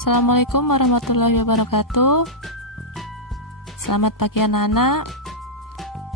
Assalamualaikum warahmatullahi wabarakatuh. Selamat pagi anak-anak.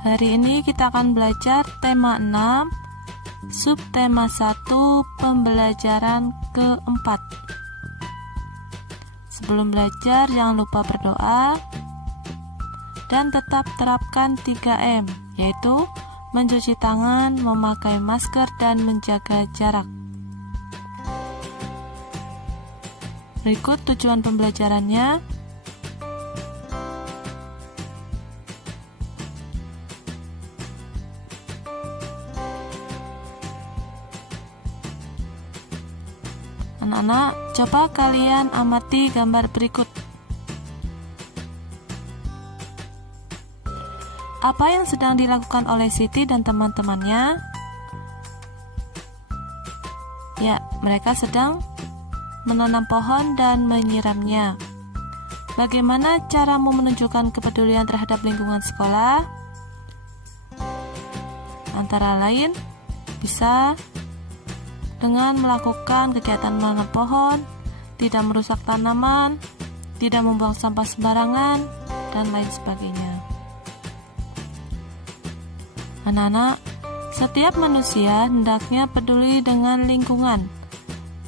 Hari ini kita akan belajar tema 6, subtema 1, pembelajaran keempat. Sebelum belajar jangan lupa berdoa dan tetap terapkan 3M, yaitu mencuci tangan, memakai masker, dan menjaga jarak. Berikut tujuan pembelajarannya. Anak-anak, coba kalian amati gambar berikut. Apa yang sedang dilakukan oleh Siti dan teman-temannya? Ya, mereka sedang menanam pohon dan menyiramnya. Bagaimana caramu menunjukkan kepedulian terhadap lingkungan sekolah? Antara lain, bisa dengan melakukan kegiatan menanam pohon, tidak merusak tanaman, tidak membuang sampah sembarangan, dan lain sebagainya. Anak-anak, setiap manusia hendaknya peduli dengan lingkungan.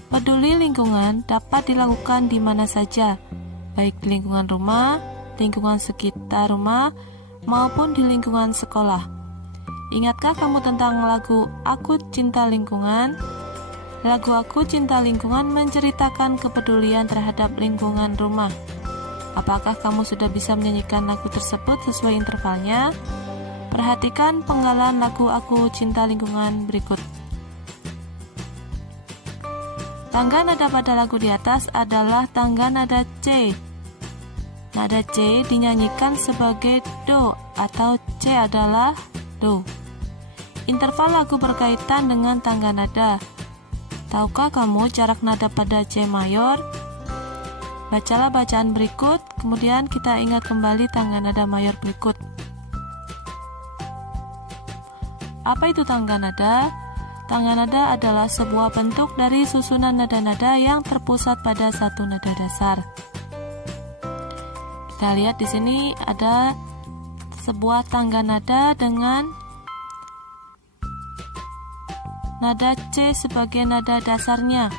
Peduli lingkungan dapat dilakukan di mana saja, baik di lingkungan rumah, lingkungan sekitar rumah, maupun di lingkungan sekolah. Ingatkah kamu tentang lagu Aku Cinta Lingkungan? Lagu Aku Cinta Lingkungan menceritakan kepedulian terhadap lingkungan rumah. Apakah kamu sudah bisa menyanyikan lagu tersebut sesuai intervalnya? Perhatikan penggalan lagu Aku Cinta Lingkungan berikut. Tangga nada pada lagu di atas adalah tangga nada C. Nada C dinyanyikan sebagai Do atau C adalah Do. Interval lagu berkaitan dengan tangga nada. Tahukah kamu jarak nada pada C mayor? Bacalah bacaan berikut, kemudian kita ingat kembali tangga nada mayor berikut. Apa itu tangga nada? Tangga nada adalah sebuah bentuk dari susunan nada-nada yang terpusat pada satu nada dasar. Kita lihat di sini ada sebuah tangga nada dengan nada C sebagai nada dasarnya.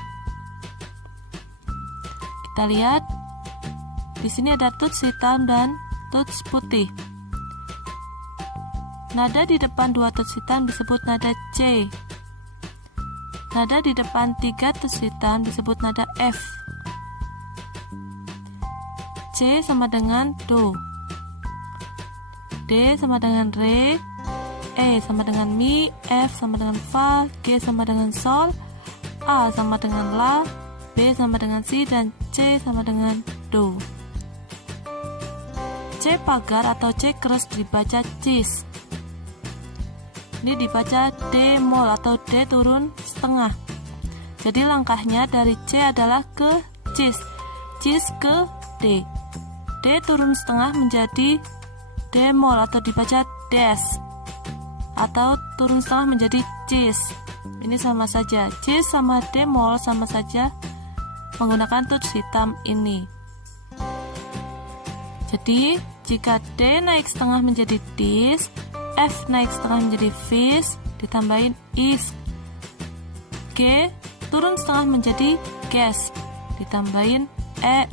Kita lihat di sini ada tuts hitam dan tuts putih. Nada di depan dua tuts hitam disebut nada C. Nada di depan 3 tuts hitam disebut nada F. C sama dengan Do, D sama dengan Re, E sama dengan Mi, F sama dengan Fa, G sama dengan Sol, A sama dengan La, B sama dengan Si, dan C sama dengan Do. C pagar atau C keras dibaca cis. Ini dibaca D mol atau D turun setengah. Jadi langkahnya dari C adalah ke cis, cis ke D. D turun setengah menjadi D mol atau dibaca des, atau turun setengah menjadi cis. Ini sama saja, cis sama D mol sama saja menggunakan tuts hitam ini. Jadi jika D naik setengah menjadi dis, F naik setengah menjadi fis, ditambahin is. G turun setengah menjadi ges, ditambahin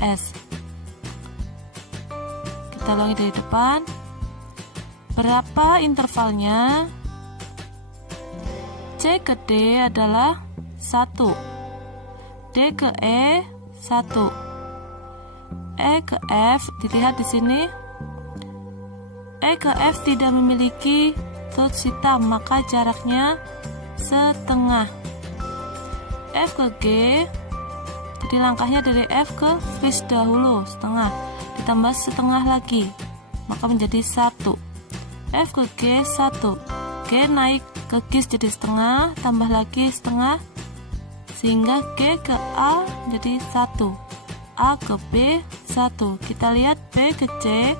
es. Kita ulangi dari depan. Berapa intervalnya? C ke D adalah 1, D ke E 1, E ke F dilihat di sini. E ke F tidak memiliki tuts hitam, maka jaraknya setengah. F ke G, jadi langkahnya dari F ke fis dahulu setengah, ditambah setengah lagi, maka menjadi 1. F ke G 1, G naik ke gis jadi setengah, tambah lagi setengah, sehingga G ke A jadi 1, A ke B 1. Kita lihat B ke C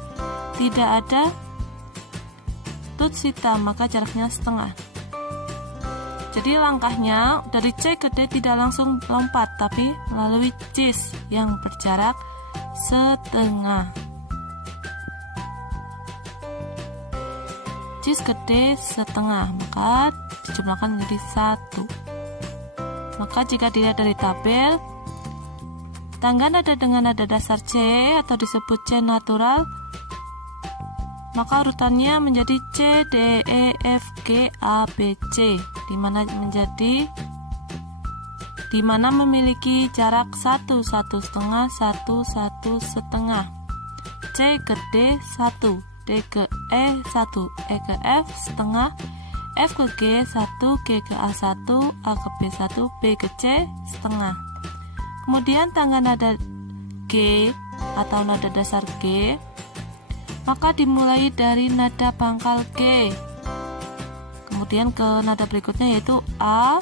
tidak ada tuts hitam, maka jaraknya setengah. Jadi langkahnya dari C ke D tidak langsung lompat, tapi melalui cis yang berjarak setengah. Cis ke D setengah, maka dijumlahkan menjadi 1. Maka jika dilihat dari tabel, tangga nada dengan nada dasar C atau disebut C natural, maka urutannya menjadi C, D, E, F, G, A, B, C, di mana memiliki jarak 1, 1,5, 1, 1,5. C ke D 1, D ke E 1, E ke F setengah, F ke G 1, G ke A 1, A ke B 1, B ke C setengah. Kemudian tangga nada G atau nada dasar G, maka dimulai dari nada pangkal G, kemudian ke nada berikutnya yaitu A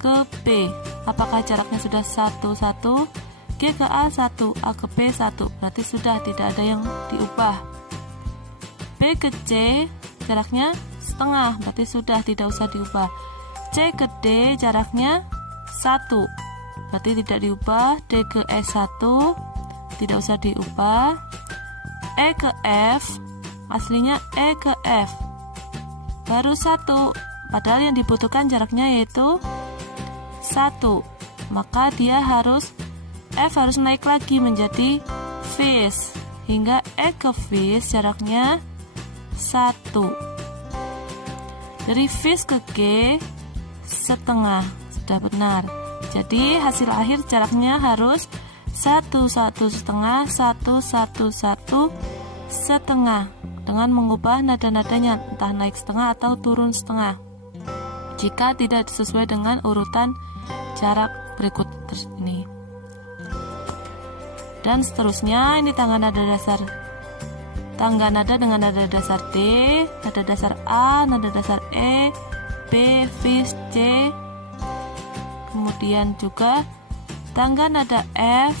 ke B. Apakah jaraknya sudah 1, 1? G ke A 1, A ke B 1, berarti sudah tidak ada yang diubah. B ke C jaraknya setengah, berarti sudah tidak usah diubah. C ke D jaraknya 1, berarti tidak diubah. D ke E 1, tidak usah diubah. E ke F, aslinya E ke F, baru 1, padahal yang dibutuhkan jaraknya yaitu 1, maka dia F harus naik lagi menjadi vis, hingga E ke vis jaraknya 1. Dari vis ke G setengah, sudah benar. Jadi hasil akhir jaraknya harus 1, 1,5, 1, 1, 1, setengah, dengan mengubah nada-nadanya entah naik setengah atau turun setengah jika tidak sesuai dengan urutan jarak berikut ini. Dan seterusnya, ini tangga nada dengan nada dasar D, nada dasar A, nada dasar E, B, vis, C. Kemudian juga tangga nada F,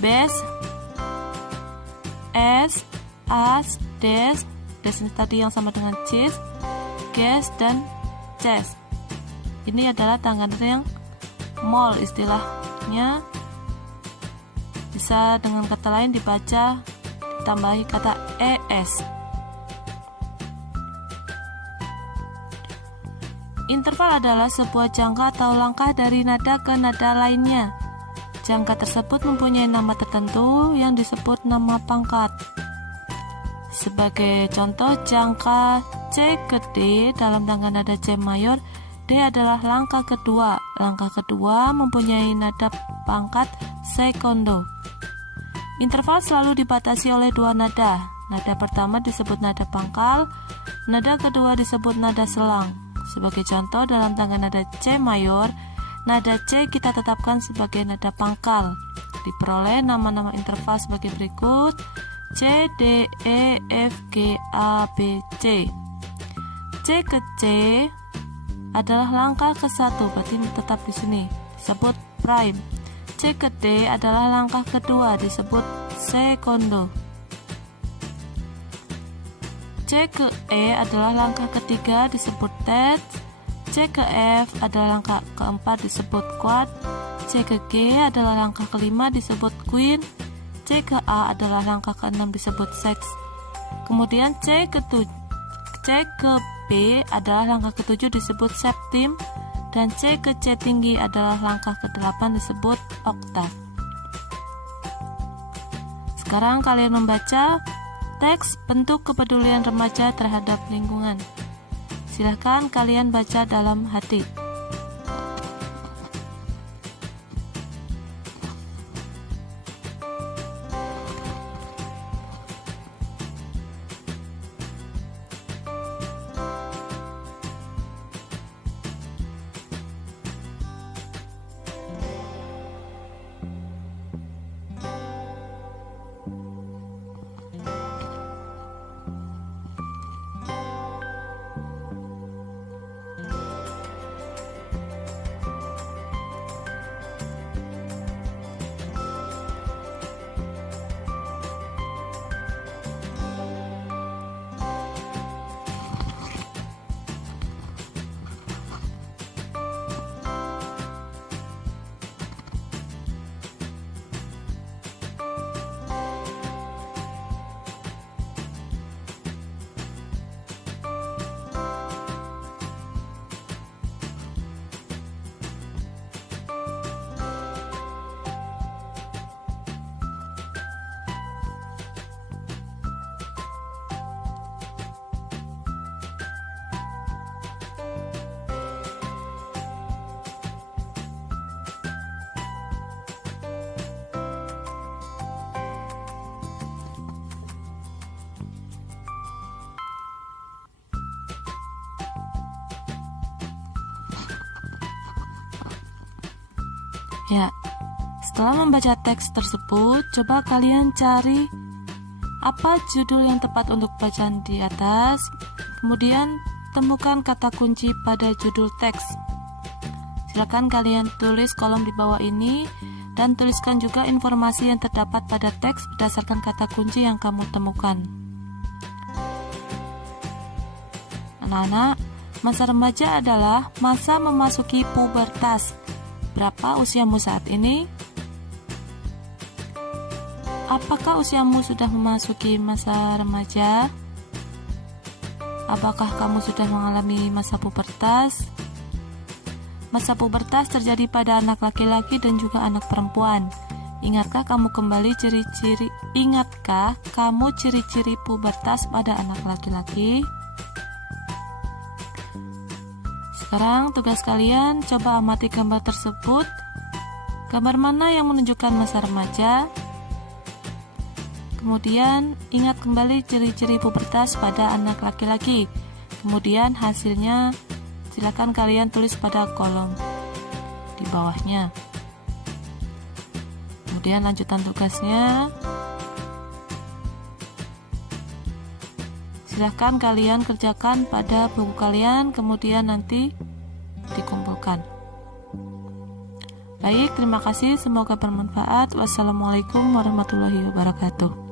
bes, S, as, des ini tadi yang sama dengan cis, ges, dan ces. Ini adalah tangga nada yang mol, istilahnya bisa dengan kata lain dibaca ditambahi kata es. Interval adalah sebuah jangka atau langkah dari nada ke nada lainnya. Jangka tersebut mempunyai nama tertentu yang disebut nama pangkat. Sebagai contoh, jangka C ke D dalam tangga nada C mayor, D adalah langkah kedua. Langkah kedua mempunyai nada pangkat sekondo. Interval selalu dibatasi oleh dua nada. Nada pertama disebut nada pangkal, nada kedua disebut nada selang. Sebagai contoh, dalam tangga nada C mayor, nada C kita tetapkan sebagai nada pangkal. Diperoleh nama-nama interval sebagai berikut: C, D, E, F, G, A, B, C. C ke C adalah langkah ke-1, berarti tetap di sini disebut prime. C ke D adalah langkah kedua, disebut sekondo. C ke E adalah langkah ketiga, disebut terz. C ke F adalah langkah keempat, disebut quart. C ke G adalah langkah kelima, disebut quint. C ke A adalah langkah keenam, disebut sext. Kemudian C ke B adalah langkah ketujuh, disebut septim. Dan C ke C tinggi adalah langkah ke-8, disebut oktav. Sekarang kalian membaca teks bentuk kepedulian remaja terhadap lingkungan. Silahkan kalian baca dalam hati. Ya, setelah membaca teks tersebut, coba kalian cari apa judul yang tepat untuk bacaan di atas. Kemudian temukan kata kunci pada judul teks. Silakan kalian tulis kolom di bawah ini dan tuliskan juga informasi yang terdapat pada teks berdasarkan kata kunci yang kamu temukan. Anak-anak, masa remaja adalah masa memasuki pubertas. Berapa usiamu saat ini? Apakah usiamu sudah memasuki masa remaja? Apakah kamu sudah mengalami masa pubertas? Masa pubertas terjadi pada anak laki-laki dan juga anak perempuan. Ingatkah kamu ciri-ciri pubertas pada anak laki-laki? Sekarang tugas kalian coba amati gambar tersebut. Gambar mana yang menunjukkan masa remaja? Kemudian ingat kembali ciri-ciri pubertas pada anak laki-laki. Kemudian hasilnya silakan kalian tulis pada kolom di bawahnya. Kemudian lanjutan tugasnya, silahkan kalian kerjakan pada buku kalian, kemudian nanti dikumpulkan. Baik, terima kasih, semoga bermanfaat. Wassalamualaikum warahmatullahi wabarakatuh.